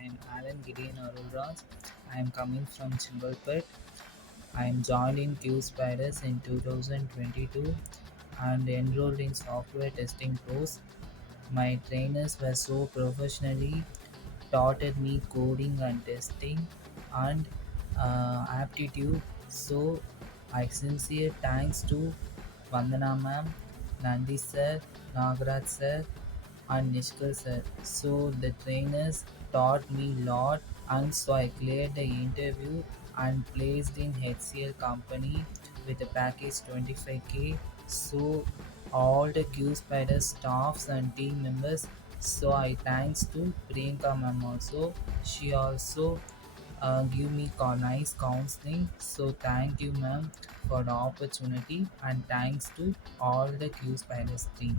I am Alan Gideon Arul. I am coming from Chennai. I am joined in QSpiders in 2022 and enrolled in software testing course. My trainers were so professionally taught me coding and testing and aptitude. So I sincere thanks to Vandana ma'am, Nandi sir, Nagraj sir, and Nishkal sir. So the trainers taught me lot, and so I cleared the interview and placed in HCL company with a package 25K. So all the Q Spider staffs and team members. So I thanks to Priyanka ma'am also. She also give me nice counseling. So thank you ma'am for the opportunity and thanks to all the Q Spiders team.